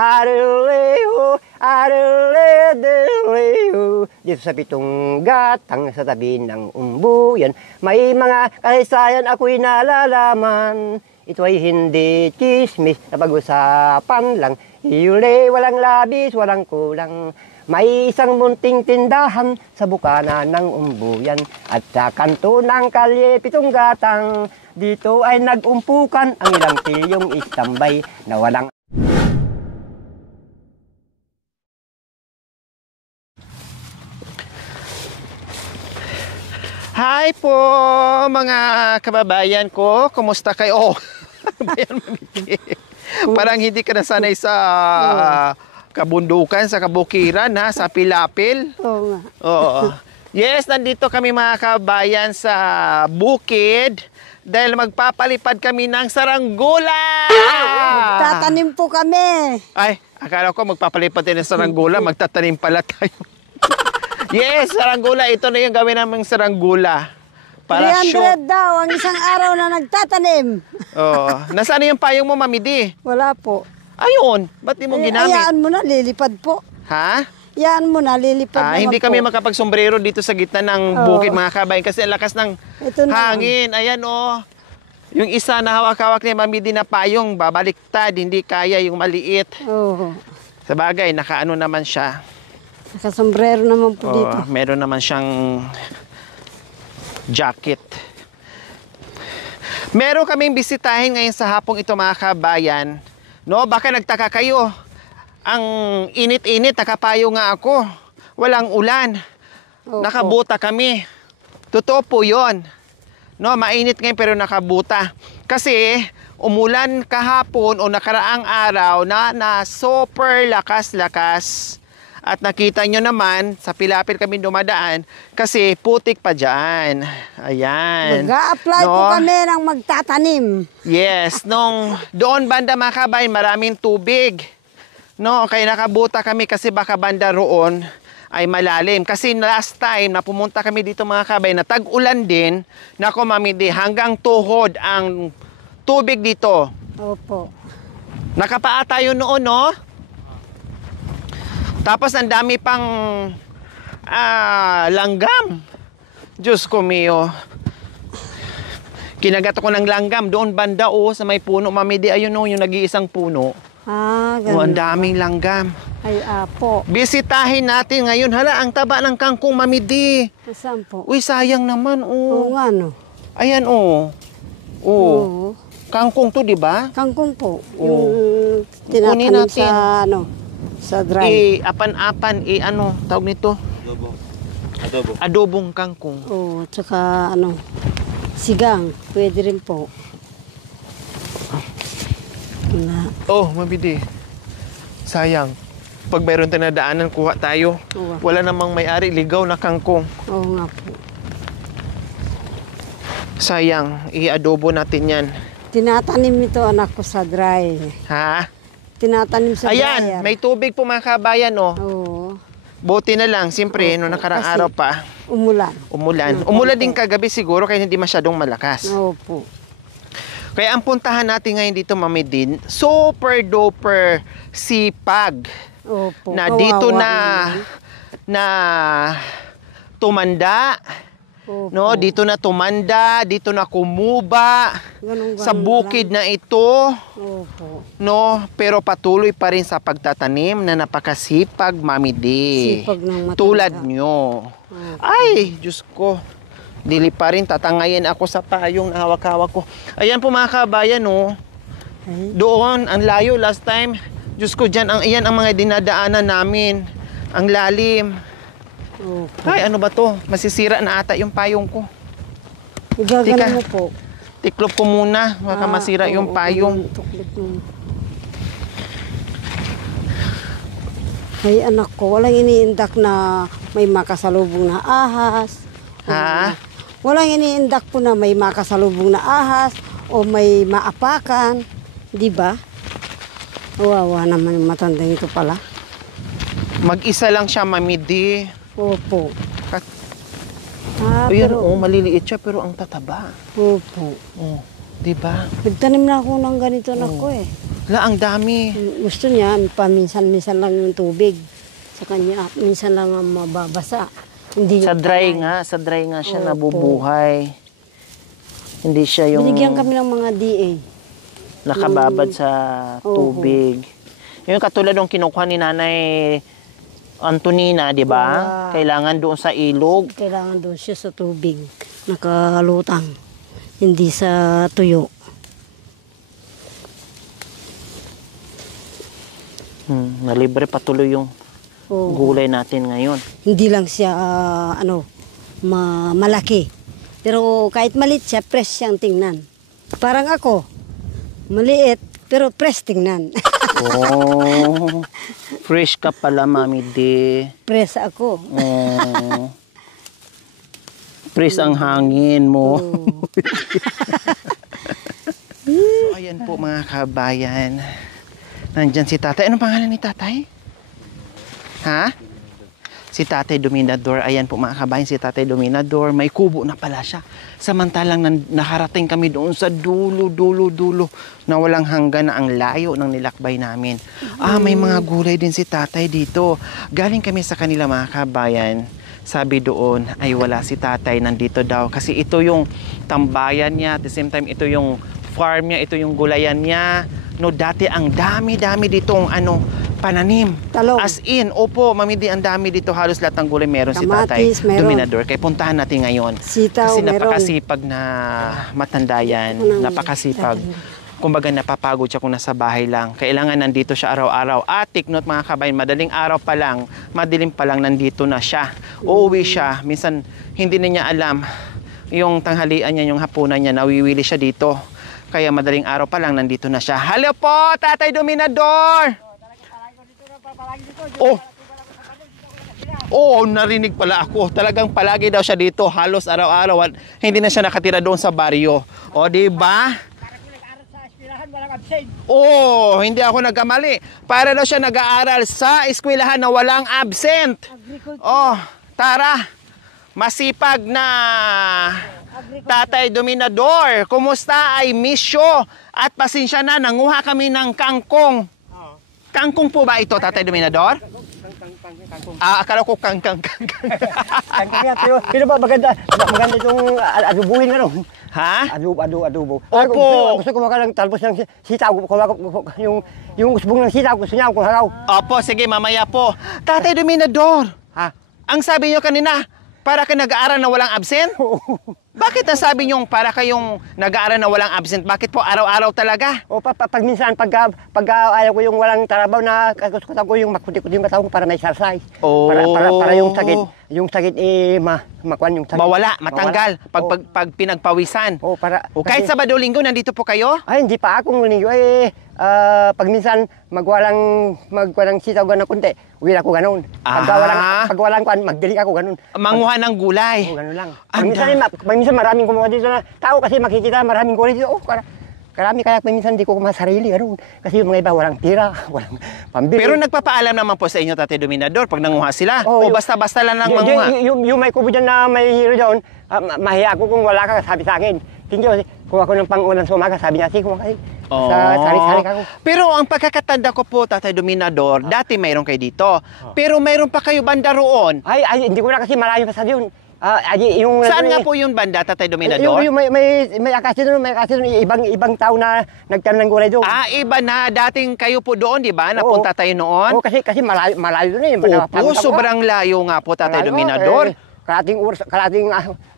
Areleho, areleho. Dito sa pitong gatang sa tabi ng umbuyan, may mga kasaysayan ako'y nalalaman. Ito ay hindi chismis na pag-usapan lang. Hiyuli, walang labis, walang kulang. May isang munting tindahan sa bukana ng umbuyan. At sa kanto ng kalye pitong gatang, dito ay nag-umpukan ang ilang tiyong istambay na walang Hi po mga kababayan ko, kumusta kayo? Oh, bayan mamiti. Parang hindi ka nasanay sa kabundukan, sa kabukiran, ha? Sa pilapil. Oo nga. Oo. Yes, nandito kami mga kababayan sa bukid dahil magpapalipad kami ng saranggula. Tatanim po kami. Ay, akala ko magpapalipad tayo ng saranggula, magtatanim pala tayo. Yes, saranggula. Ito na yung gawin naming saranggula. Para 300 daw ang isang araw na nagtatanim. Oo. Nasaan yung payong mo, Mami Di? Wala po. Ayun. Ba't di mo ginamit? Ayaan mo na, lilipad po. Ha? Ayaan mo na, lilipad naman Hindi po. kami makapagsombrero dito sa gitna ng bukid, mga kabayan, kasi ang lakas ng Ito na. hangin. Ayan, oh. Yung isa na hawak-hawak ni Mami Di na payong, babaliktad, hindi kaya yung maliit. Oo. Sa bagay, nakaano naman siya. Nakasombrero naman po dito. Meron naman siyang jacket. Meron kaming bisitahin ngayon sa hapong ito, mga kabayan. No, baka nagtaka kayo. Ang init-init, nakapayo nga ako. Walang ulan. Opo. Nakabuta kami. Totoo po 'yon. No, mainit ngayon pero nakabuta. Kasi umulan kahapon o nakaraang araw na super lakas-lakas. At nakita nyo naman, sa pilapil kami dumadaan, kasi putik pa dyan. Ayan. Mag-a-apply po kami ng magtatanim. Yes. Doon banda, mga kabayan, maraming tubig. No, kaya nakabuta kami kasi baka banda roon ay malalim. Kasi last time na pumunta kami dito, mga kabayan, na tag-ulan din, nako, Mami Di, hanggang tuhod ang tubig dito. Opo. Nakapaa tayo noon, no? Tapos ang dami pang langgam. Diyos ko mio. Kinagat ako ng langgam doon banda sa may puno. Mami Di, ayun yung nag-iisang puno. Ganun. Ang daming langgam. Ay, apo. Bisitahin natin ngayon. Hala, ang taba ng kangkong, Mami Di. Saan po? Uy, sayang naman, Oo nga, no? Ayan, Oo. Kangkong to, di ba? Kangkong po. Oo. Yung tinatanim natin. sa, sa dry. Apan-apan, tawag nito? Adobong kangkong. Oo, tsaka sigang. Pwede rin po. Mami Di. Sayang. Pag mayroon tayo na daanan, kuha tayo. Oo. Wala namang may-ari, ligaw na kangkong. Oo nga po. Sayang, i-adobo natin yan. Tinatanim ito anak ko sa dry. Ha? Tinatanim sa Ayan, dryer. may tubig po, mga kabayan, Oo. Buti na lang, siyempre, Opo, noong nakarang kasi araw pa, umulan. umulan din kagabi siguro, kaya hindi masyadong malakas. Opo. Kaya ang puntahan natin ngayon dito, Mami Din, super duper sipag. Opo. Na dito Kawawa na tumanda. Opo. No, dito na tumanda, dito na kumuba Ganun sa bukid lang. na ito. Opo. No, pero patuloy pa rin sa pagtatanim na napakasipag, Mami Di. Sipag ng matanda. Tulad nyo. Opo. Ay, Diyos ko. Dili pa rin, tatangayin ako sa payong na hawak-hawak ko. Ayan po, mga kabayan, Ay. Doon, ang layo last time. Diyos ko, iyan ang mga dinadaanan namin. Ang lalim. Opo. Ay, ano ba to? Masisira na ata yung payong ko. Igagano Tika. mo po. Tiklop ko muna, baka masira yung oo, payong. tuklit mo. Ay, anak ko, walang iniindak na may makasalubong na ahas. Ha? Walang iniindak po na may makasalubong na ahas o may maapakan. Di ba? Wawa naman yung matandang ito pala. Mag-isa lang siya, Mami Di. Opo. Kat- Pero, Ayun, maliliit siya pero ang tataba. opo. Di ba? Nagtanim na ako ng ganito na ko eh. La, ang dami. Gusto niya, paminsan-minsan lang yung tubig. Sa kanya, minsan lang ang mababasa. Hindi Sa yung dry tanay. nga, sa dry nga siya Opo. nabubuhay. Hindi siya yung Binigyan kami ng mga DA. nakababad sa Opo. tubig. Yung katulad ng kinukuha ni Nanay Antonina, di ba? Wow. Kailangan doon sa ilog. Kailangan doon siya sa tubig. Nakalutang. Hindi sa tuyo. Nalibre patuloy yung Oo. gulay natin ngayon. Hindi lang siya, malaki. Pero kahit maliit siya, fresh siyang tingnan. Parang ako, maliit, pero fresh tingnan. Oh, fresh ka pala, Mami D. Fresh ako. Oh. Fresh ang hangin mo. Oo. So, ayan po mga kabayan. Nandyan si tatay. Anong pangalan ni tatay? Ha? Si Tatay Dominador. Ayan po mga kabayan, si Tatay Dominador. May kubo na pala siya. Samantalang nakarating kami doon sa dulo na walang hanggan na ang layo ng nilakbay namin. May mga gulay din si tatay dito. Galing kami sa kanila mga kabayan. Sabi doon ay wala si tatay, nandito daw. Kasi ito yung tambayan niya. At the same time, ito yung farm niya. Ito yung gulayan niya. No, dati ang dami-dami ditong pananim. Talong. As in, opo, Mami D, ang dami dito. Halos lahat ng gulay meron si Kamatis, tatay meron. Dominador. Kaya puntahan natin ngayon. Sitaw, Kasi meron. napakasipag na matanda yan. Napakasipag. Kumbaga napapagod siya kung nasa bahay lang. Kailangan nandito siya araw-araw. At take note mga kabayan, madaling araw pa lang, madilim pa lang nandito na siya. Uuwi siya. Minsan hindi na niya alam yung tanghalian niya, yung hapunan niya, nawiwili siya dito. Kaya madaling araw pa lang nandito na siya. Hello po, Tatay Dominador! Oh, narinig pala ako. Talagang palagi daw siya dito. Halos araw-araw. Hindi na siya nakatira doon sa baryo. O, di ba? Oh, hindi ako nagkamali. Para daw siya nag-aaral sa eskwelahan na walang absent. Oh, tara. Masipag na Tatay Dominador. Kumusta? I miss you. At pasensya na, nanguha kami ng kangkong. Kangkong po ba ito, Tatay Dominador? Akala ko kangkong. Pero ba maganda itong adubuhin ano? Ha? Adubo. Opo. Gusto ko makalang talbos ng sitaw. Yung usbong ng sitaw, gusto niya kung haraw. Opo, sige, mamaya po. Tatay Dominador, Ha? ang sabi niyo kanina, para ka nag-aaral na walang absent? Bakit nasabi niyo para kayong nag-aaral na walang absent? Bakit po araw-araw talaga? O pag minsan, pag ayaw ko yung walang trabaho na gusto ko yung makuti-kuti yung katawan ko para may sarsay. Oh. Para yung sakit makuan yung sakit. Mawala, matanggal, pag pinagpawisan. O para. O kahit kasi- Sabado Linggo, nandito po kayo? Ay, hindi pa ako ngunit pag minsan magwalang sitaw gano'n kunti, uwi ako gano'n. Pag walang kuan, magdili ako gano'n. Manguha ng gulay. O gano'n lang. Ang Pag minsan maraming kumuha dito na tao kasi makikita maraming gulay dito. Oh, karami kaya pag minsan di ko masarili gano'n. Kasi yung mga iba walang tira, walang pambili. Pero nagpapaalam naman po sa inyo, Tatay Dominador, pag nanguha sila? Oh, O basta-basta lang Yung- manguha? Yung may kubo dyan na may hero doon, mahiya ako kung wala ka, sabi sa akin. Tingin ko, kung ako ng pang-ulan sa umaga, sabi niya, sige, kung kayo. Sa sari-sari ako. Pero ang pagkakatanda ko po, Tatay Dominador, dati mayroon kayo dito. Pero mayroon pa kayo banda roon. Ay, hindi ko na kasi malayo pa sa yun. Yung Saan nga po yung banda, Tatay Dominador? Yung may akasya doon, ibang tao na nagtanong ng gulay doon. Iba na. Dating kayo po doon, di ba? Napunta tayo noon. Oo, kasi malayo doon eh. Opo, sobrang layo nga po, Tatay Dominador. Kalating oras,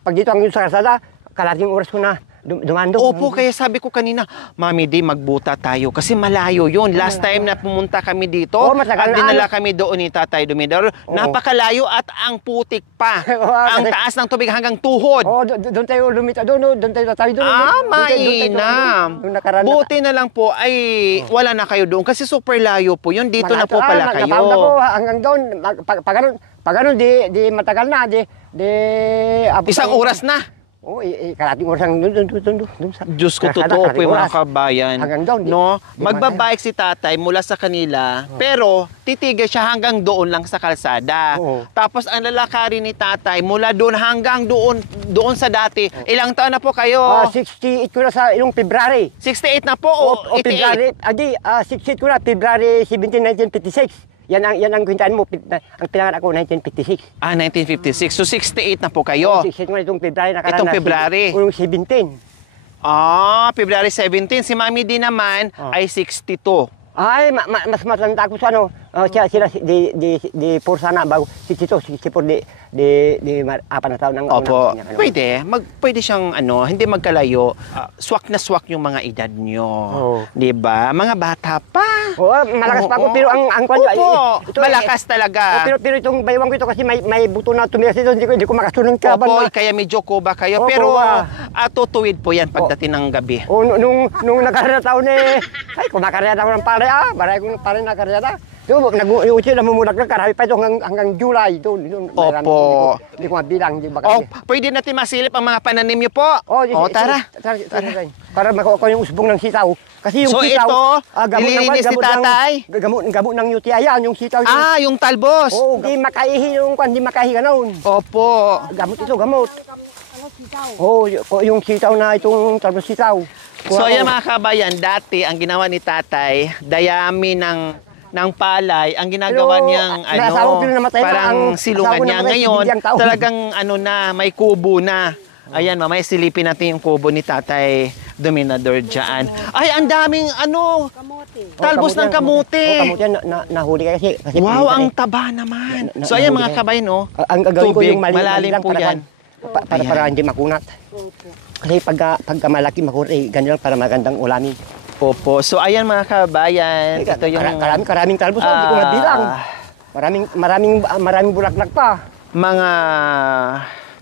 pag dito ang yung sa kalsada, kalating oras ko na dumando. Opo, kaya sabi ko kanina, Mami D, magbuta tayo. Kasi malayo yun. Last time na pumunta kami dito, at matagal na, dinala kami doon ni Tatay Dominador, napakalayo at ang putik pa. Ang taas ng tubig hanggang tuhod. Oo, doon tayo lumita doon, doon tayo tatawi doon. Mainam. Buti na lang po ay wala na kayo doon kasi super layo po yun. Dito na po pala kayo. Napaund ako hanggang doon. Pag ganun, di matagal na, Isang oras na. Oo, kalating oras ang doon sa Diyos ko, kalsada, totoo po kalating yung mga oras. kabayan. Hanggang doon, No? di Magbabike si tatay mula sa kanila, pero titigil siya hanggang doon lang sa kalsada. Oo. Tapos ang lalakarin ni tatay mula doon hanggang doon sa dati. Ilang taon na po kayo? 68 ko na sa ilong February. 68 na po o O 88? February, 68 ko na, February 17, 1956. Yan ang kwintaan mo, ang pinanganak ako 1956. Ah, 1956. So 68 na po kayo. 68 ko na itong February nakaraan. Itong February. Yung 17. Ah, February 17. Si Mami din naman ay 62. Ay, mas matanda ko sa ano. Sila di Porsa na bago 62, 64 di 4 na taon ang Opo. unang kanya. Pwede siyang hindi magkalayo. Swak na swak yung mga edad nyo. Oo. 'Di ba? Mga bata pa. Oo, malakas pa ako Oo. pero ang kwan Opo, malakas talaga. pero itong baywang ko ito kasi may buto na tumilas ito, hindi ko makasunod kaban. Opo, kaya medyo kuba kayo. Opo, Pero ba. tutuwid po yan pagdating ng gabi. Nung nakarya taon ay kumakarya ako ng pare baray ko ng pare nakarya na. Doon, nag-uutsi na mumulag na karami pa ito hanggang July. Doon, Opo. Hindi ko mabilang. Pwede natin masilip ang mga pananim niyo po. Tara. Tara. Para makuha ko yung usbong ng sitaw. Kasi yung So sitaw, ito, nililinis ni tatay? Gamot ng UTI yan, yung sitaw. Yung talbos. Oo, hindi makaihi hindi makaihi ka noon. Opo. Gamot ito, gamot. Oo, yung sitaw na itong talbos sitaw. So ayan mga kabayan, dati ang ginawa ni tatay, dayami ng palay, ang ginagawa Pero, niyang nasawa ko na namatay na parang ang silungan asawa niya. namatay, Ngayon, bibigyang tao. talagang may kubo na. Ayan, mamaya silipin natin yung kubo ni tatay Dominador dyan. Ay, ang daming talbos ng kamote. Kamote yan, nahuli kasi Wow, pinita ang eh. taba naman. Na- So ayan nahuli mga ka. kabayan, Ang gagawin ko tubig, yung malalim lang po para yan. para hindi makunat. Kasi pagka malaki makunat, ganyan lang para magandang ulamin. Opo. So ayan mga kabayan, ito yung Karaming talbos, hindi ko mabilang. Maraming bulaklak pa. mga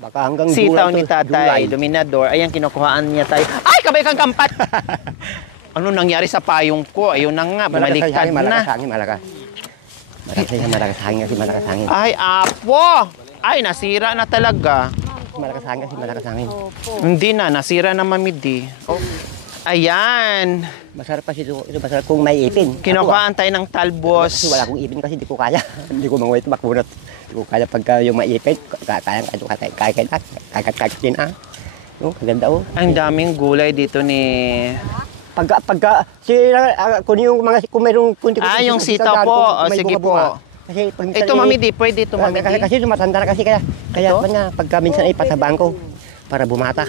Baka hanggang sitaw July ni to- tatay, July. Dominador. Ayan, kinukuhaan niya tayo. Ay, kabay kang kampat! Ano nangyari sa payong ko? Ayun na nga, bumaliktad Malakas na. hangin, malakas. Malakas hangin kasi malakas hangin. Ay, apo! Ay, nasira na talaga. Malakas hangin kasi malakas hangin. Hindi na, nasira na mamidi. Ayan. Masarap pa ito masarap kung may ipin. Kinukuhaan tayo ng talbos. Kasi wala akong ipin kasi hindi ko kaya. Hindi ko manguha ito makunat. Hindi ko kaya pagka yung may ipin, kaya din ah. Oh, maganda oh. Ang daming gulay dito ni... Pagka kung yung mga kung mayroong kunti yung sitaw po. Sige po. Kasi pag minsan Ito, mamidi. Pwede ito, mamidi. kasi tumatanda na kasi kaya pagka minsan ay patabang ko para bumata.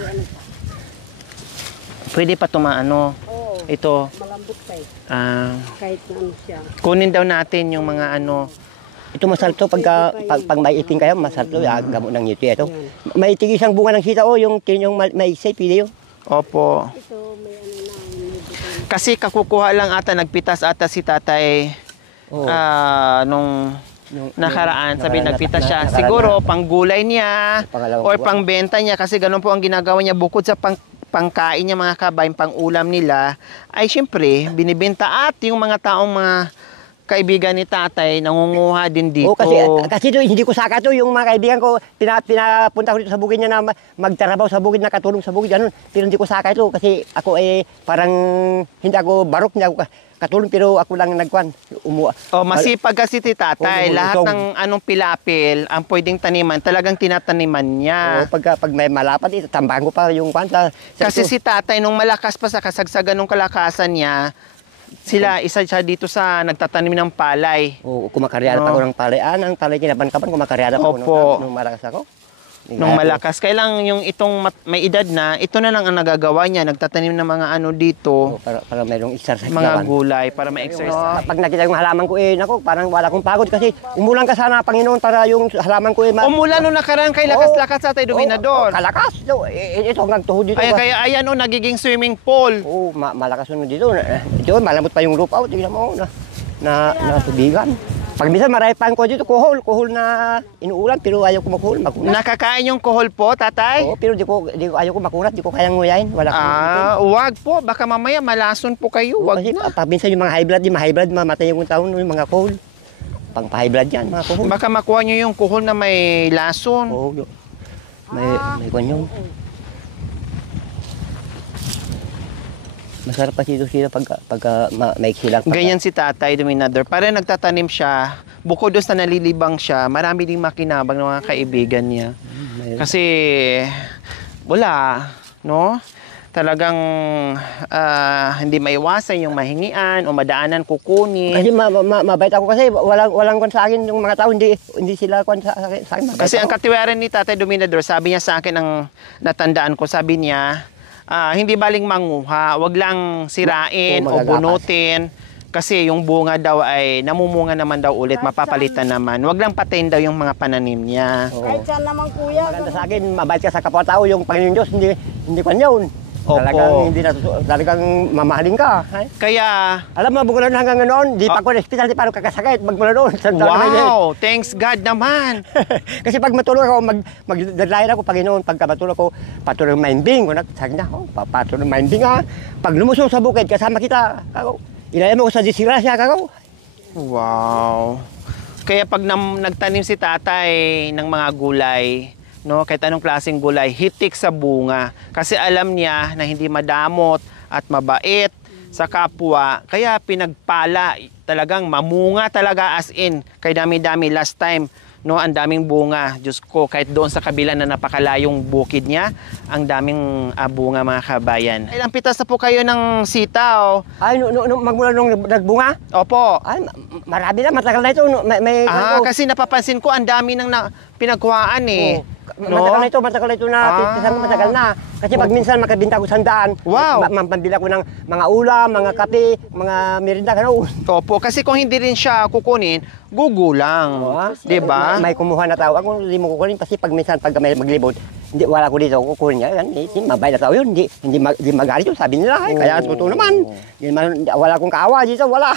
Pwede pa tumaano. Ito. Malambot tayo. Kahit na ano siya. Kunin daw natin yung mga Ito masalto pag may ipin kayo, masalto gamot ng UTI ito. May tigisang bunga ng sitaw yung may isay pili yun. Opo. Ito may ano na, may buto. Kasi kakukuha lang ata, nagpitas ata si tatay Oo. nung nakaraan. Sabi nakaraan nagpitas na- siya. nakaraan Siguro pang gulay niya Pangalawang or buwan. pang benta niya kasi ganun po ang ginagawa niya bukod sa pangkain niya mga kabayan, pang ulam nila ay syempre binibenta at yung mga taong mga kaibigan ni tatay nangunguha din dito. Oo, kasi ito, hindi ko saka ito. Yung mga kaibigan ko, pinapunta ko dito sa bukid niya na magtrabaho sa bukid, nakatulong sa bukid, ganun. Pero hindi ko saka ito kasi ako parang hindi ako barok, hindi ako katulong, pero ako lang nagkuhan. Masipag kasi si tatay. Oo, Lahat utong. ng anong pilapil, ang pwedeng taniman, talagang tinataniman niya. Pag may malapat, tambahan ko pa yung kwanta. Kasi si tatay, nung malakas pa sa kasagsagan ng kalakasan niya, isa siya dito sa nagtatanim ng palay. Kumakaryada pa ako ng palay. Ang palay kinaban-kaban, kumakaryada pa ako Opo. nung malakas ako. Nung malakas. Kailang yung itong may edad na, ito na lang ang nagagawa niya. Nagtatanim ng mga dito, Para mayroong exercise mga naman. gulay, para ma-exercise. Pag nakita yung halaman ko, naku, parang wala akong pagod kasi umulan ka sana, Panginoon, para yung halaman ko Umulan nung nakaraan kay lakas-lakas sa tayo, Dominador. Kalakas. Ito hanggang tuhod dito. Kaya ayan nagiging swimming pool. Malakas nun dito. Ito, malamot pa yung lupa. Tingnan mo, na tubigan. Pag minsan marami pa ko dito, kuhol na inuulan, pero ayaw ko makunat. Nakakain yung kohol po, tatay? Oo, pero ayaw ko makunat, di ko kayang nguyain. Wala akong Wag po. Baka mamaya malason po kayo. Wag kasi na. pag minsan yung mga high blood, mamatay yung taon, yung mga kuhol. Pang high blood yan, mga kuhol. Baka makuha nyo yung kohol na may lason. Oo, may kwan yun. Masarap kasi ito sila pagka maiksi lang. Ganyan si Tatay Dominador. Para nagtatanim siya, bukod doon na nalilibang siya, marami ding makinabang ng mga kaibigan niya. Kasi wala, no? Talagang hindi maiwasan yung mahingian o madaanan kukunin. Kasi mabait ako kasi walang kwan sa akin yung mga tao, hindi sila kwan sa akin. Kasi ang katiwaran ni Tatay Dominador, sabi niya sa akin, ang natandaan ko, sabi niya, hindi baling manguha, wag lang sirain o bunutin. Kasi yung bunga daw ay namumunga naman daw ulit, mapapalitan naman. Wag lang patayin daw yung mga pananim niya. Kahit saan naman kuya. Maganda sa akin, mabait ka sa kapwa-tao, yung Panginoon Diyos, hindi kwan yun. Opo. Talagang mamahalin ka. Ay. Kaya, Alam mo, bukod hanggang noon, di pa ko hospital, di pa ako kakasakit, magmula noon. wow, thanks God naman. Kasi pag matulog ako, magdadlayan ako, Panginoon, pagka matulog ako, patuloy maimbing, sabi na ako, patuloy maimbing ha. Pag lumusong sa bukid, kasama kita, ako, ilayan mo ko sa disgrasya, ako. Wow. Kaya pag nagtanim si Tatay ng mga gulay, no, kahit anong klaseng gulay, hitik sa bunga. Kasi alam niya na hindi madamot at mabait sa kapwa. Kaya pinagpala, talagang mamunga talaga as in. Kay dami-dami last time, no, ang daming bunga. Diyos ko, kahit doon sa kabila na napakalayong bukid niya, ang daming bunga, mga kabayan. Ilang pitas na po kayo ng sitaw? Ay, magmula nung nagbunga? Opo. Ay, marami na, matagal na ito. Kasi napapansin ko, ang dami nang pinagkuhaan eh. Matagal na ito na, matagal na. Kasi pag minsan makabinta ko 100, wow. Pambila ko ng mga ulam, mga kape, mga merinda, gano'n. Opo, kasi kung hindi rin siya kukunin, gugulang. Di ba? May kumuha na tao. Ako hindi mo kukunin kasi pag minsan pag may maglibot, hindi, wala ko dito kukunin niya. Mabay na tao yun. Hindi magalit yun, sabi nila. Kaya totoo naman. Wala akong kaawa dito, wala.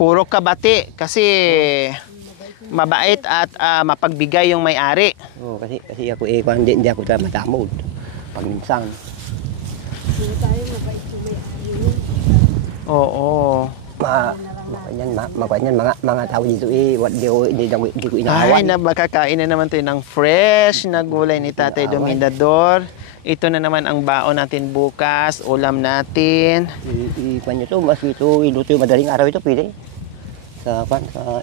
Puro kabati kasi mabait at mapagbigay yung may-ari. Oo, kasi ako hindi ako madamod. Pag minsan. Oo. Makuha mga tao dito hindi ko Ay, inahawan. makakain na naman tayo ng fresh na gulay ni Tatay Dominador. Ito na naman ang baon natin bukas, ulam natin. Ikuan nyo ito, mas ito, iluto yung madaling araw ito, pwede. Sa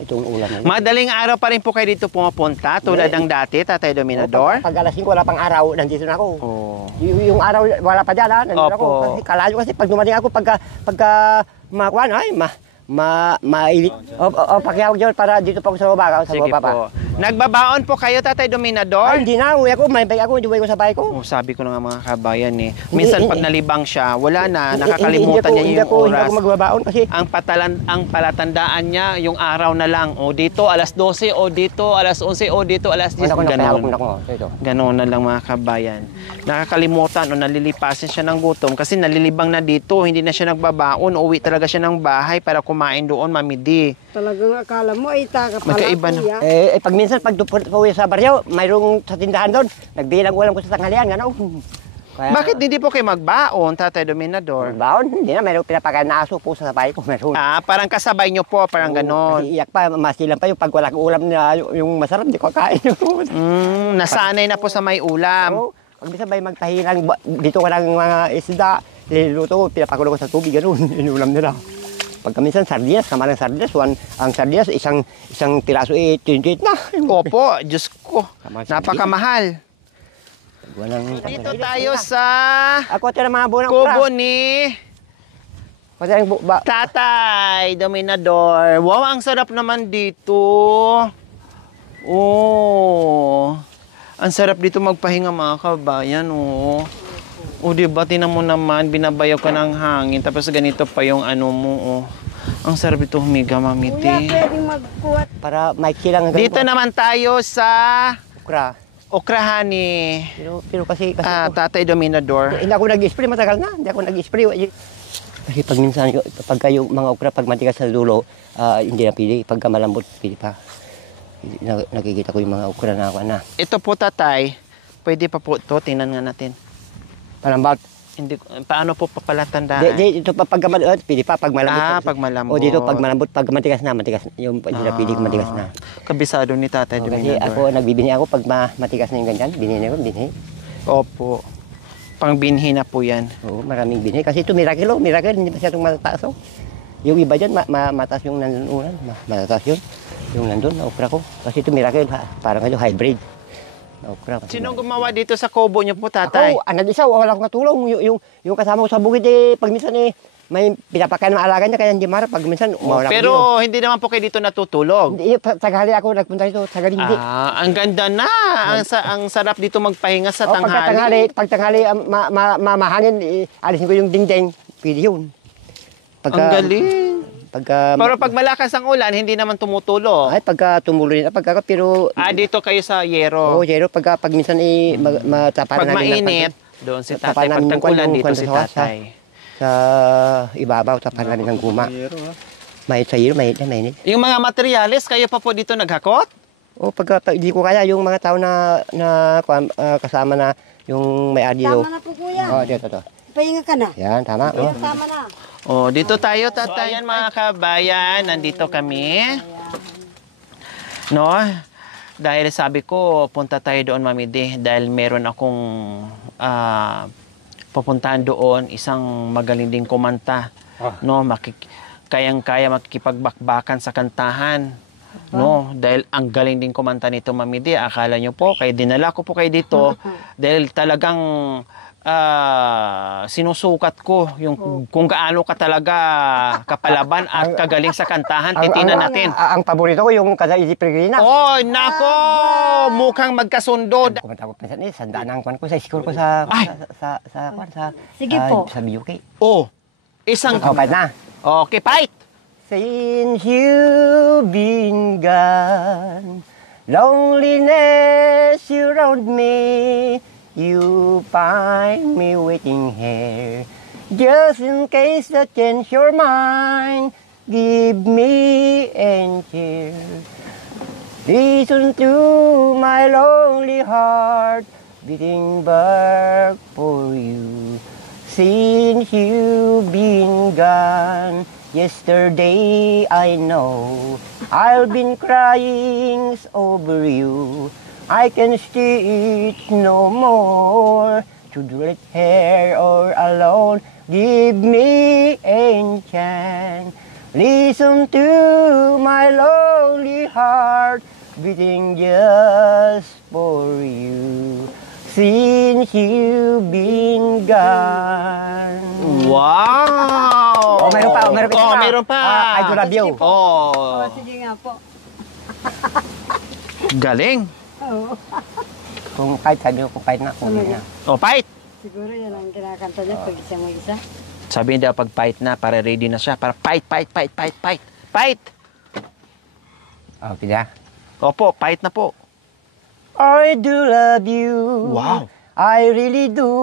itong ulam na yun. Madaling araw pa rin po kayo dito pumapunta, tulad ng dati, Tatay Dominador? Pag alas 5, wala pang araw, nandito na ako. Oo. Yung araw, wala pa dyan, nandito ako. Opo. Kasi kalayo kasi pag dumating ako, pagka makuhan, ay, mainit. Pakiyaw dyan para dito pa ako sa baba. Sige po. Nagbabaon po kayo, Tatay Dominador? Ay, hindi na. Uwi ako. May bag ako. Hindi uwi ko sa bahay ko. Oh, sabi ko na nga mga kabayan eh. Minsan pag nalibang siya, wala na. Nakakalimutan niya yung oras. Hindi ako magbabaon kasi Ang palatandaan niya, yung araw na lang. O dito, alas 12. O dito, alas 11. O dito, alas 10. Ganon. Ganon na lang mga kabayan. Nakakalimutan o nalilipasin siya ng gutom kasi nalilibang na dito. Hindi na siya nagbabaon. Uwi talaga siya ng bahay para kumain doon, mamidi. Talagang akala mo ay taka pala Magkaiba na. kuya. pag minsan pag uwi sa baryo, mayroong sa tindahan doon. Nagbilang ulam ko sa tanghalian. Gano'n. Kaya, Bakit hindi po kayo magbaon, Tatay Dominador? baon? Hindi na. Mayroong pinapakain na aso po sa bahay ko. Mayroon. Parang kasabay nyo po, parang ganon. Kasi iyak pa, masilang pa yung pag wala kong ulam na yung masarap, hindi ko kain. Nasanay na po sa may ulam. Pag minsan may magtahilang, dito ka ng mga isda, niluluto, pinapakulo ko sa tubig, gano'n, inulam nila. Pagka minsan sardinas, kamarang sardinas, ang sardinas, isang piraso, 28 na. Opo, Diyos ko, napakamahal. Dito tayo sa Ako ito ng mga bunang kubo ni Tatay Dominador. Wow, ang sarap naman dito. Oh, ang sarap dito magpahinga mga kabayan. O diba, tinan mo naman, binabayaw ka ng hangin, tapos ganito pa yung ano mo, Ang sarap ito humiga, mamiti. Kuya, pwedeng magkuhat. Para may kilang. Dito naman tayo sa Ukra. okrahan ni Pero kasi Tatay Dominador. hindi ako nag-spray, matagal na. Hindi ako nag-spray. Kasi pag minsan, pagka yung mga okra, pag matigas sa dulo, hindi na pili. Pagka malambot, pili pa. Nakikita ko yung mga okra na ako na. Ito po, Tatay, pwede pa po ito, tingnan nga natin. Malambot. Hindi, paano po papalatandaan? Ito pag malambot, pili pa. Pag malambot. Pag malambot. O dito, pag malambot, pag matigas na. Yung hindi na pili, matigas na. Kabisado ni Tatay Kasi Dominador. ako, nagbibini ako pag matigas na yung ganyan. Binili ko, binili. Opo. Pangbinhi na po yan. Oo, maraming binhi. Kasi ito miracle, hindi masyadong matataas. Oh. Yung iba dyan, mataas yung nandun. Mataas yun. Yung nandun, na okra ko. Kasi ito miracle, parang ito hybrid. Na okra. Sinong gumawa dito sa kubo niyo po, tatay? Ako, nag-isa, wala akong katulong. Yung kasama ko sa bukid, pag minsan may pinapakain ng alaga niya, kaya hindi marap. Pag minsan, umawala ko Pero hindi naman po kayo dito natutulog. Hindi, taghali ako nagpunta dito, taghali hindi. Ang ganda na. Ang sarap dito magpahinga sa tanghali. Pag tanghali, mamahangin, alisin ko yung dingding, pwede yun. Ang galing. Pero pag malakas ang ulan, hindi naman tumutulo. Ay, pagka tumulo rin, pero... Dito kayo sa yero. Oo, yero, pag minsan Pag matapanan mainit, doon si tatay. Pag tangkulan, dito si tatay. Sa ibabaw, tapanan namin ng guma. Mahit sa yero, mahit. Yung mga materyales, kayo pa po dito naghakot? O, pag hindi ko kaya, yung mga tao na kasama na yung may-ari dito. Tama na po, kuya. Oo, dito. Pahinga ka na. Yan, tama. Kuya, tama na. Dito tayo, tatay. Yan, mga kabayan, nandito kami. No? Dahil sabi ko, punta tayo doon, Mami D. Dahil meron akong pupuntahan doon, isang magaling ding kumanta. No? Kayang-kaya makikipagbakbakan sa kantahan. No, dahil ang galing din kumanta nito, Mami D. Akala nyo po, kaya dinala ko po kayo dito dahil talagang sinusukat ko yung kung gaano ka talaga kapalaban at kagaling sa kantahan. Titingnan natin. Ang paborito ko yung Kada Easy Peregrina. Oh, nako! Mukhang magkasundo. Kumanta ko pinsan sandaan ang kwan ko sa score ko sa Sige po. Sa BUK. Oh, isang... Okay na. Okay, fight! Since you've been gone, loneliness surround me. You find me waiting here, just in case that change your mind. Give me and cheer. Listen to my lonely heart beating back for you. Since you've been gone, yesterday I know I've been crying over you. I can stitch no more to let hair or alone. Give me a chance. Listen to my lonely heart beating just for you. Since you've been gone. Wow! Meron pa. Meron pa. I do love you. Sige nga po. Galing. Kung kahit sabi ko, kung kahit na, kung hindi na. Fight! Siguro yan ang kinakanta niya pag isa mag-isa. Sabihin daw pag fight na, para ready na siya. Para fight! Fight! Okay na. Opo, fight na po. I do love you. Wow. I really do.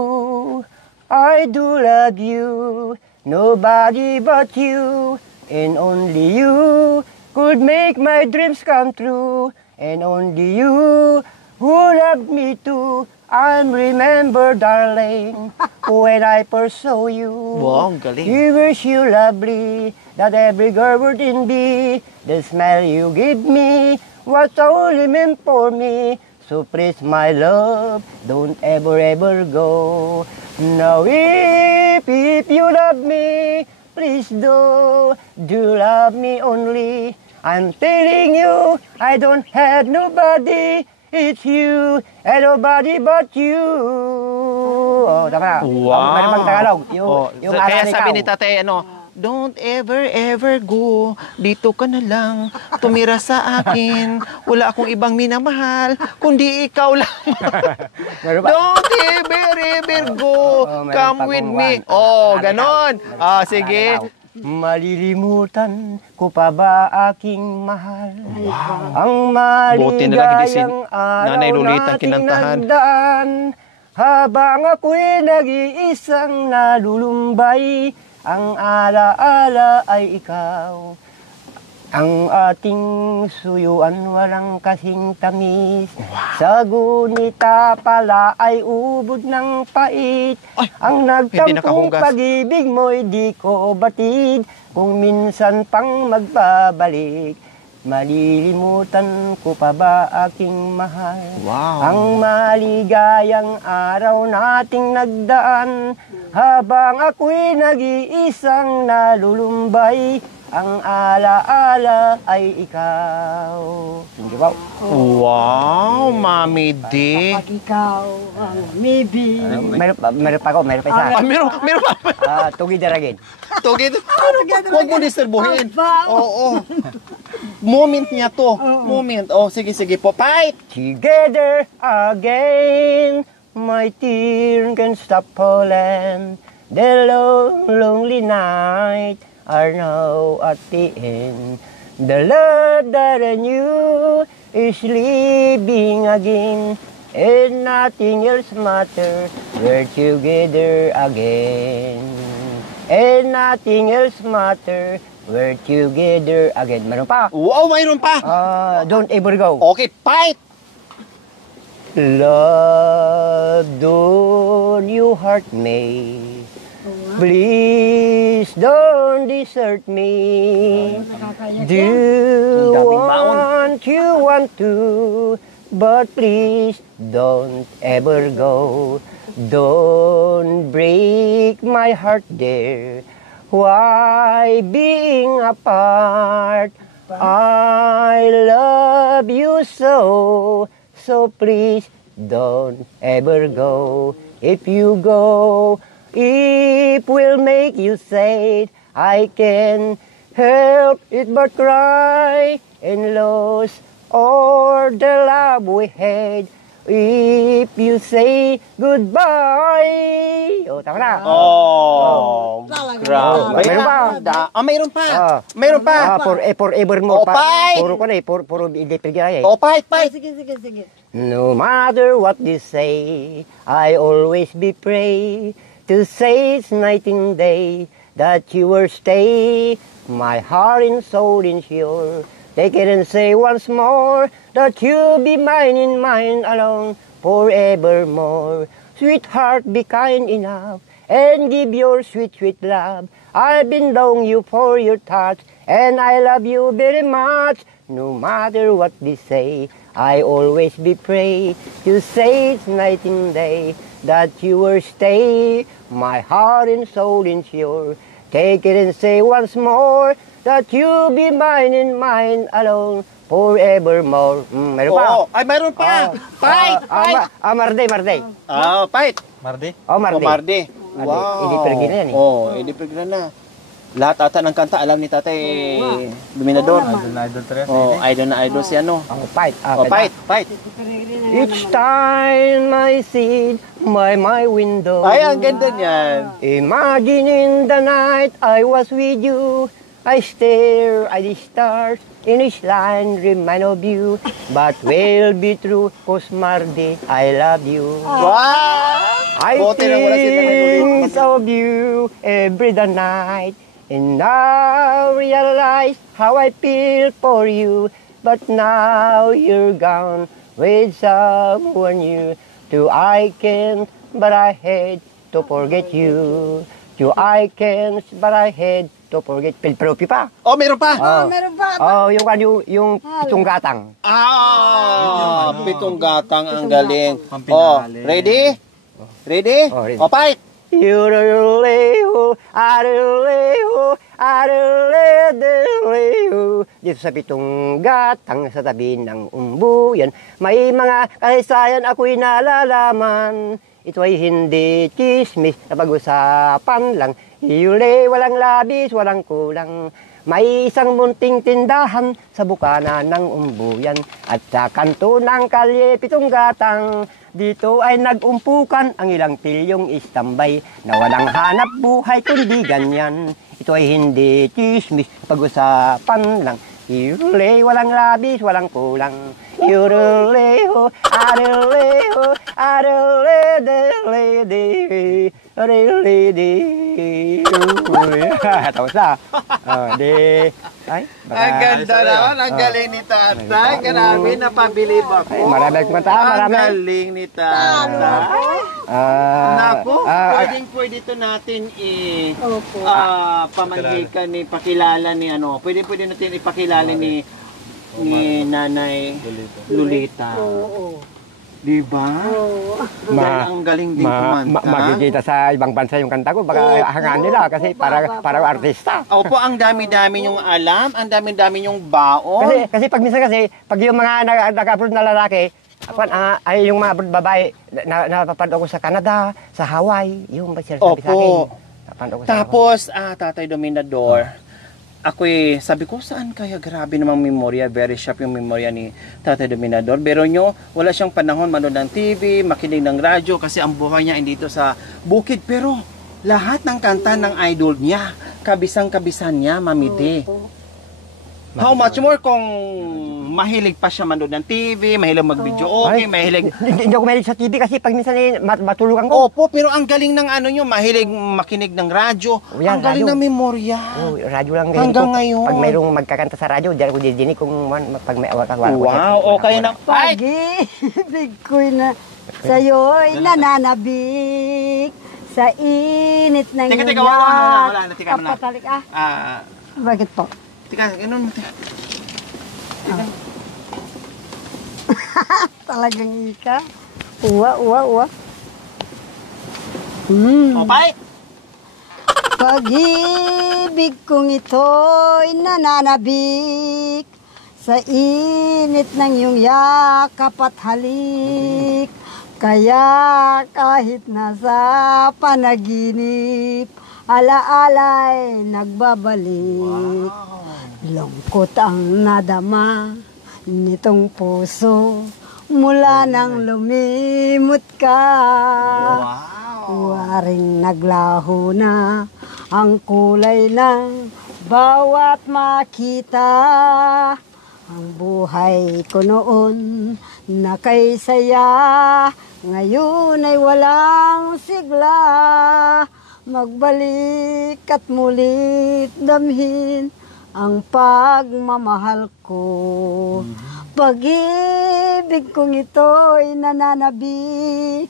I do love you. Nobody but you. And only you could make my dreams come true. And only you who love me too. I'm remember, darling, when I pursue you. Wow, ang galing. You were so lovely that every girl would envy. The smile you give me was only meant for me. So please, my love, don't ever go. Now if you love me, please do love me only. I'm telling you, I don't have nobody. It's you and nobody but you. Oh, tama na. Wow. Meron pang Tagalog. Yung kaya araw sabi ikaw. ni tatay, don't ever go. Dito ka na lang. Tumira sa akin. Wala akong ibang minamahal, kundi ikaw lang. Meron pa. Don't ever go. meron Come pa with kung me. one. Ganon. Sige. Malilimutan ko pa ba aking mahal? Ang Buti na lang hindi si maligayang araw Nanay Lolita nating kinantahan. nagdaan. Habang ako'y nag-iisang nalulumbay, ang alaala ay ikaw. Ang ating suyuan walang kasing tamis. Sa gunita pala ay ubod ng pait. Ang nagtampong nakahunggas. pag-ibig mo'y di ko batid. Kung minsan pang magbabalik, malilimutan ko pa ba aking mahal? Wow. Ang maligayang araw nating nagdaan, habang ako'y nag-iisang nalulumbay, ang alaala ay ikaw. Thank you po. Wow, Mami D. Pag ikaw ang maybe. Meron pa isa. Meron pa. Together again. Together. Huwag mo disturbuhin. Aba. Oo. Moment niya to. Moment. Oh, sige po. Fight! Together again, my tears can stop falling. The lonely night are now at the end. The love that I knew is leaving again, and nothing else matters. We're together again, and nothing else matters. We're together again. Meron pa? Wow, mayroon pa. Don't ever go. Okay, fight! Love, don't you hurt me. Please don't desert me. Do you want to, but please don't ever go. Don't break my heart, dear. Why being apart? I love you so, so please don't ever go. If you go, it will make you sad. I can help it but cry and lose all the love we had. If you say goodbye. Oh, tama na. Oh, grabe. Mayroon pa. Mayroon pa. Mayroon pa. Forever mo Oh, pa. fight! Puro ko na eh. Puro ipigay eh. Oh, fight. Sige. No matter what they say, I always be pray to say it's night and day that you will stay. My heart and soul is yours. Take it and say once more that you'll be mine and mine alone forevermore. Sweetheart, be kind enough and give your sweet, sweet love. I've been longing you for your touch, and I love you very much. No matter what they say, I always be pray to say it's night and day that you will stay. My heart and soul is yours. Take it and say once more that you be mine and mine alone forevermore. Meron pa? Oo. Ay, mayroon pa. Fight. Marday. Fight. Mardi? Marday. Mardi. Wow. Hindi pergina yan eh. Hindi pergina na. Lahat ata ng kanta alam ni Tatay Dominador. Idol na idol tres. Idol na idol si ano. Fight. Fight. Each time I see by my window, Ay, ang ganda niyan. imagine in the night I was with you. I stare at the stars in each line, remind of you. But will be true, cause Mardi, I love you. Wow! I Bote na wala sila think of you every the night. And now realize how I feel for you. But now you're gone with someone new. Do I can't, but I hate to forget you. Do I can't, but I hate to forget. Pilpropi pa. Oh, meron pa. Meron pa. Yung pitong gatang. Pitong gatang ang galing. Pampinali. Ready? Ready? Oh, ready. Fight! Dito sa pitong gatang sa tabi ng umbuyan, may mga kasaysayan ako'y nalalaman. Ito ay hindi chismis na pag-usapan lang. Hiyuli, walang labis, walang kulang. May isang munting tindahan sa bukana ng umbuyan at sa kanto ng kalye pitong gatang. Dito ay nag-umpukan ang ilang tilyong istambay na walang hanap buhay kundi ganyan. Ito ay hindi chismis, pag-usapan lang. Hiyuli, walang labis, walang kulang. Hiyuli, tapos na. Ay, Ang ganda naman. Ang galing ni Tatay. Grabe, napabilib ako. Ay, marami akong kanta, Ang marami. galing ni Tatay. Naku, pwede ito natin Opo. pamanggikan ni pakilala ni ano. Pwede natin ipakilala ni ni Nanay Lolita. Oo. Di ba? Oo. Dahil ang galing din kumanta. Makikita sa ibang bansa yung kanta ko, baka hangaan nila kasi para artista. Opo, ang dami-dami yung alam, ang dami-dami yung baon. Kasi pag minsan pag yung mga nag-abroad na lalaki, ay yung mga abroad babae, napapanood ako sa Canada, sa Hawaii, yung sinasabi sa akin. Napapanood ko sa Tapos, Tatay Dominador, sabi ko, saan kaya grabe namang memorya, very sharp yung memorya ni Tatay Dominador. Pero nyo, wala siyang panahon manood ng TV, makinig ng radyo, kasi ang buhay niya dito sa bukid. Pero lahat ng kanta ng idol niya, kabisang-kabisan niya, mamiti. How much more kung mahilig pa siya manood ng TV, mahilig mag-video okay, mahilig... Hindi ako mahilig sa TV kasi pag minsan matulugan ko. Opo, pero ang galing ng nyo, mahilig makinig ng radyo. Yan, ang galing radyo. ng memorya. Radyo lang din Hanggang ko. ngayon. Pag mayroong magkakanta sa radyo, diyan ko didinig kung pag may awak. Wow, okay na. Ay! Pag-ibig ko'y na sa'yo'y nananabik sa init ng Teka, wala na, teka muna. Kapatalik, Bakit po? Teka, ganun. Talagang ika. Uwa. Opay! Pag-ibig kong ito'y nananabik sa init ng iyong yakap at halik. Kaya kahit nasa panaginip, alaala'y nagbabalik. Lungkot ang nadama nitong puso mula nang lumimot ka. Waring naglaho na ang kulay ng bawat makita. Ang buhay ko noon na kay saya, ngayon ay walang sigla. Magbalik at mulit damhin ang pagmamahal ko. Pag-ibig kong ito'y nananabik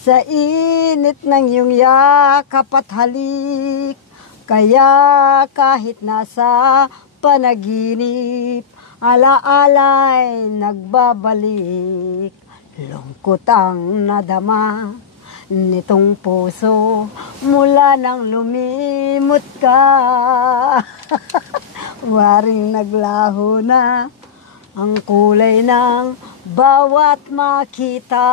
sa init ng iyong yakap at halik. Kaya kahit nasa panaginip, alaala'y nagbabalik. Lungkot ang nadama nitong puso mula nang lumimot ka. Waring naglaho na ang kulay ng bawat makita.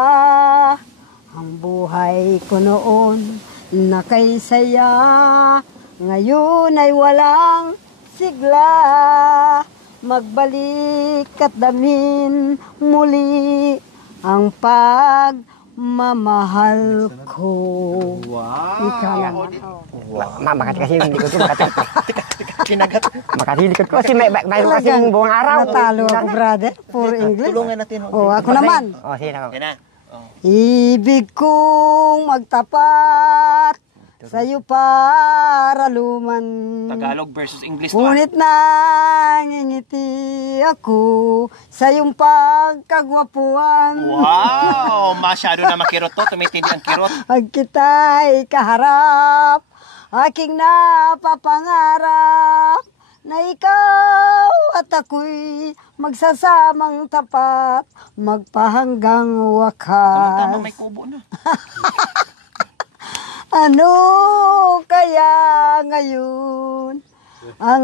Ang buhay ko noon na kay saya, ngayon ay walang sigla. Magbalik at damin muli ang pagmamahal ko. Wow! Ikaw naman. Makati kasi yung likod ko, makati. Kinagat. Makati yung likod ko kasi mayroon kasing buong araw. Natalo ako, brother. Puro English. Tulungan natin. Ako naman. Sige na. Yan na. Ibig kong magtapat sa'yo para luman. Tagalog versus English to. Ngunit nangingiti ako sa iyong pagkagwapuan. Wow! Masyado na makirot to. Tumitindi ang kirot. Pag kita'y kaharap, aking napapangarap na ikaw at ako'y magsasamang tapat, magpahanggang wakas. Tama, may kubo na. Ano kaya ngayon ang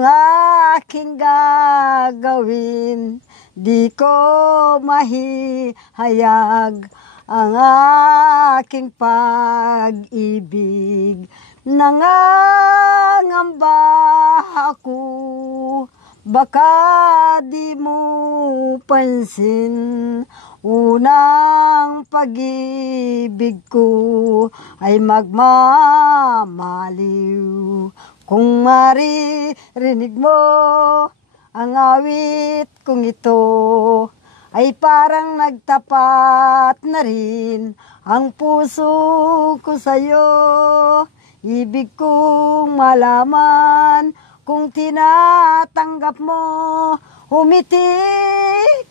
aking gagawin? Di ko mahihayag ang aking pag-ibig. Nangangamba ako, baka di mo pansin. Unang pag-ibig ko ay magmamaliw. Kung maririnig mo ang awit kong ito, ay parang nagtapat na rin ang puso ko sa'yo. Ibig kong malaman kung tinatanggap mo, humiti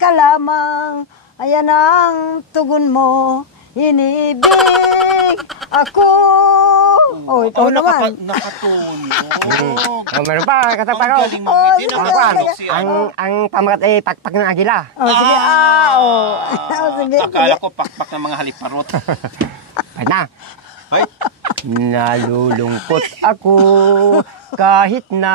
ka lamang. Ayan ang tugon mo, inibig ako. Oh, ikaw naman. Nakatulog. Meron pa, Ang katapakaw. galing mo, Midi. Nakatulog si Ang pamagat ay pakpak ng agila. Oh, sige. Sige. Akala ko pakpak ng mga haliparot. Ay na. Ay, Nalulungkot ako kahit na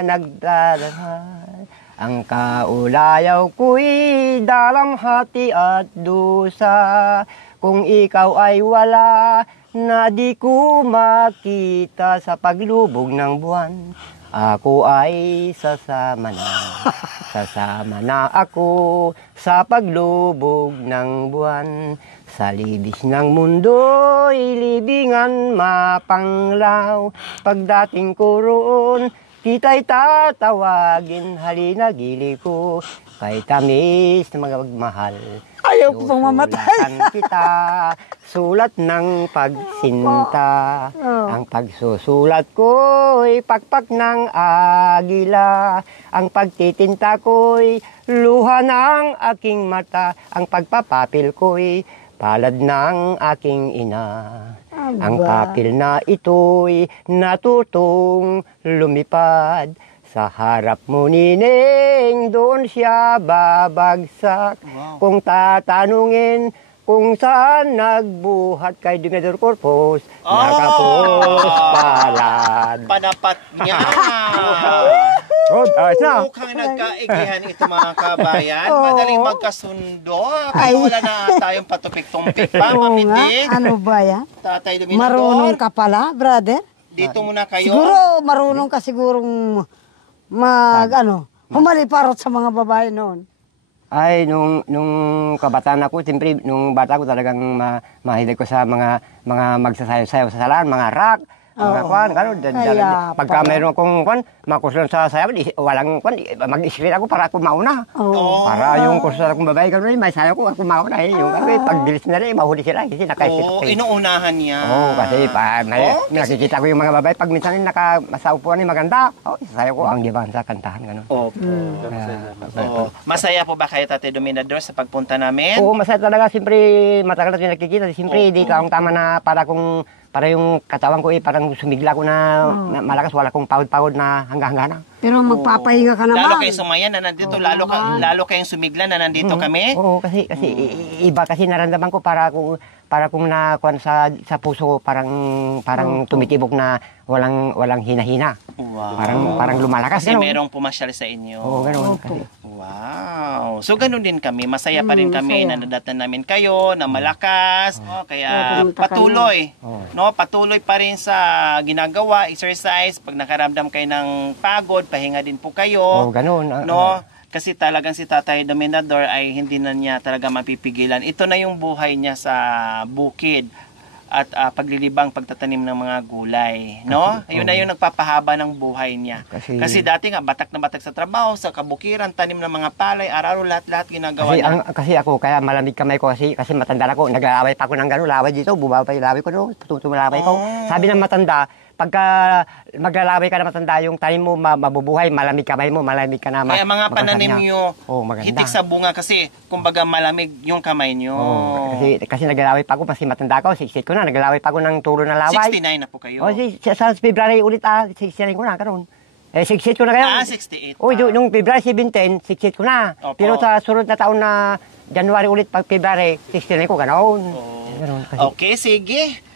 nagdadasal. Ang kaulayaw ko'y dalamhati at dusa. Kung ikaw ay wala, na di ko makita sa paglubog ng buwan. Ako ay sasama na. Sasama na ako sa paglubog ng buwan. Sa libis ng mundo'y libingan mapanglaw. Pagdating ko roon, kita'y tatawagin. Halina gili ko, kay tamis na magmahal. Ayaw ko pang mamatay. Susulatan kita, sulat ng pagsinta. Ang pagsusulat ko'y pakpak ng agila. Ang pagtitinta ko'y luha ng aking mata. Ang pagpapapil ko'y palad ng aking ina. Ang papel na ito'y natutong lumipad. Sa harap mo, Nining, doon siya babagsak. Wow. Kung tatanungin kung saan nagbuhat kay Dumador Corpus, nakapos palad. panapat niya. Rod, ayos na. Mukhang nagkaigihan ito mga kabayan. Oo. Madaling magkasundo. Kaya wala na tayong patupik-tumpik pa, Oo nga. Mamidi. Ano ba yan? Tatay Dominador. Marunong ka pala, brother? Dito muna kayo. Siguro, marunong ka sigurong humaliparot sa mga babae noon. Ay, nung kabataan ako, siyempre, nung bata ko talagang mahilig ko sa mga magsasayaw-sayaw sa salaan, mga rock, mga kwan, gano'n. Kaya Pagka pala. mayroon akong kwan, makursulan sa sayaw, walang kwan, mag-screen ako para ako mauna. Oo. Para yung kursulan akong babae, gano'n, may sayaw ko, ako mauna. Yung pagbilis na rin, mahuli sila, kasi nakaisip Oo, ko. inuunahan niya. Oo, kasi nakikita ko yung mga babae, pag minsan sa upuan maganda, sayaw ko ang diban sa kantahan, gano'n. Oo. Masaya po ba kayo, Tatay Dominador, sa pagpunta namin? Oo, masaya talaga. Siyempre, matagal na nakikita. Siyempre, dito ang tama na para yung katawan ko parang sumigla ko na malakas. Wala kong pagod-pagod na hanggang-hanggang na. Pero magpapahinga ka naman. Lalo kayo sumayan na nandito, lalo kayong sumigla na nandito kami. Oo, kasi iba kasi naramdaman ko para kung nakuan sa puso ko parang tumitibok na walang hina-hina. Wow. Parang lumalakas. Kasi Ganun. merong pumasyal sa inyo. Oo, ganoon. Kasi, Wow. So, ganun din kami. Masaya pa rin kami na nadatan namin kayo, na malakas. Kaya pumunta patuloy. Oo. No, patuloy pa rin sa ginagawa, exercise. Pag nakaramdam kayo ng pagod, pahinga din po kayo. Oo, ganoon. No? Kasi talagang si Tatay Dominador ay hindi na niya talaga mapipigilan. Ito na yung buhay niya sa bukid at paglilibang, pagtatanim ng mga gulay, no? Ayun na yung nagpapahaba ng buhay niya. Kasi dati nga batak na batak sa trabaho, sa kabukiran, tanim ng mga palay, araw lahat ginagawa niya. Kasi ako, kaya malamig kamay ko kasi matanda na ko. Naglalaway pa ako ng gano'n, laway dito, bumaba pa yung laway ko doon, tumalaway ko. Sabi ng matanda, pagka maglalaway ka na matanda, yung tanim mo mabubuhay, malamig kamay mo, malamig ka na. Kaya mga pananim nyo, maganda. hitik sa bunga kasi, kumbaga malamig yung kamay nyo. Kasi naglalaway pa ako, kasi matanda ko, 68 ko na, naglalaway pa ako ng tulo na laway. 69 na po kayo. Sa February ulit, 69 ko na, karoon. 68 ko na kayo. 68 pa. Nung February 17, 68 ko na. Opo. Pero sa sunod na taon na January ulit, pag February, 69 ko, ganoon. Ganun, kasi. Okay, sige.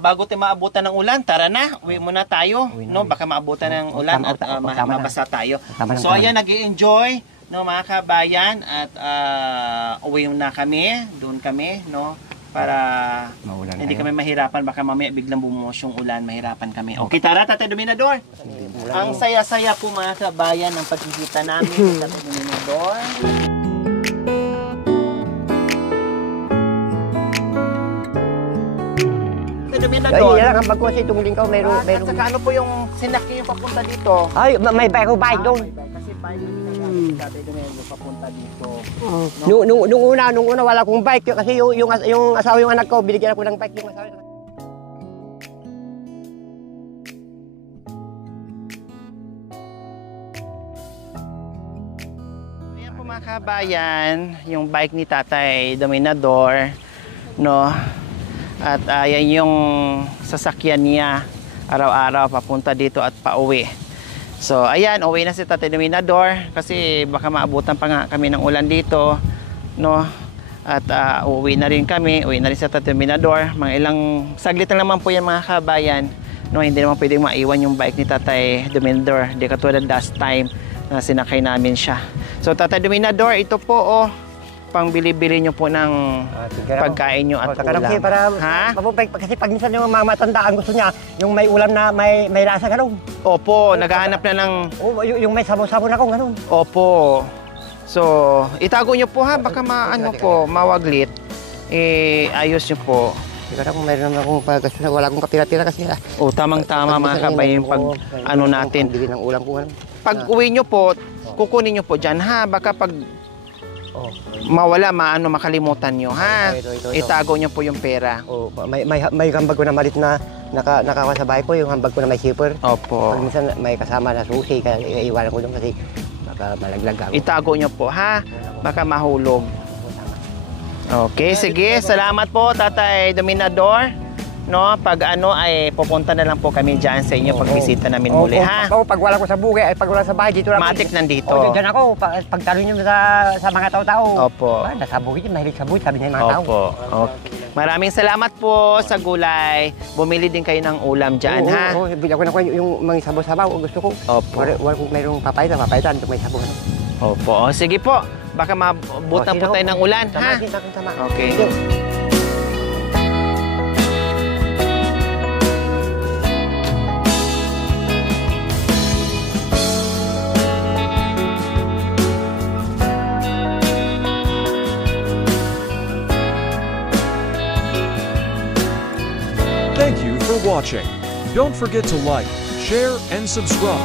Bago tayo maabutan ng ulan, tara na, uwi muna tayo. No, baka maabutan ng ulan at mabasa tayo. So ayan, nag-i-enjoy, no, mga kabayan, at uwi na kami, doon kami, no, para Maulan hindi kayo. kami mahirapan, baka mamaya biglang bumuhos yung ulan, mahirapan kami. Okay, tara, Tatay Dominador. Ang saya-saya po mga kabayan ng pagkikita namin ni Tatay Dominador. Dominador. Ay, yan lang, ang bago kasi itong lingkaw, meron. At saka ano po yung sinakyan yung papunta dito? Ay, may bike doon. Kasi bike na ginagamit Tatay Dominador papunta dito. Nung una wala akong bike kasi yung asawa yung anak ko, binigyan ako ng bike yung asawa. Ayan po mga kabayan, yung bike ni Tatay Dominador, no? At yan yung sasakyan niya araw-araw papunta dito at pauwi. So ayan, uwi na si Tatay Dominador kasi baka maabutan pa nga kami ng ulan dito, no? At uuwi na rin kami, uwi na rin si Tatay Dominador. Mga ilang saglit na naman po yan mga kabayan, no? Hindi naman pwedeng maiwan yung bike ni Tatay Dominador. Hindi katulad last time na sinakay namin siya. So Tatay Dominador, ito po oh, pang bili-bili nyo po ng pagkain nyo at ulam. Kasi para kasi pag minsan yung mga matandaan gusto niya, yung may ulam na may lasa ganun. Opo, naghahanap na ng... Yung may sabon-sabon ako ganun. Opo. So, itago nyo po ha, baka mawaglit. Ayos nyo po. Siguro kung mayroon naman akong pagkaso na wala akong kapira-pira kasi. Tama-tama mga kabayan yung pag ano natin. Pagbili ng ulam ko. Pag uwi nyo po, kukunin nyo po dyan ha, baka pag mawala, makalimutan nyo ha. Ito. Itago nyo po yung pera. May hambag ko na malit na nakakasabay ko, yung hambag ko na may zipper. Opo. Pag minsan may kasama na susi, kaya iiwanan ko doon kasi baka malaglag ako. Itago nyo po ha, baka mahulog. Okay, sige. Salamat po Tatay Dominador. No, pag ay pupunta na lang po kami diyan sa inyo pag bisita namin muli ha. Pag wala ko sa bukid, pag wala sa bahay dito lang. Matik nandito. Diyan ako pag tanong niyo sa mga tao-tao. Opo. Nasa bukid, mahilig sa bukid, sabi niya yung mga tao. Opo. Okay. Maraming salamat po sa gulay. Bumili din kayo ng ulam diyan ha. Oo, bili ako na yung mga sabaw-sabaw, gusto ko. Opo. Wala kung mayroong papaitan, may sabon. Opo. Sige po. Baka mabutan po tayo ng ulan ha. Tama. Okay. Thank you for watching. Don't forget to like, share, and subscribe.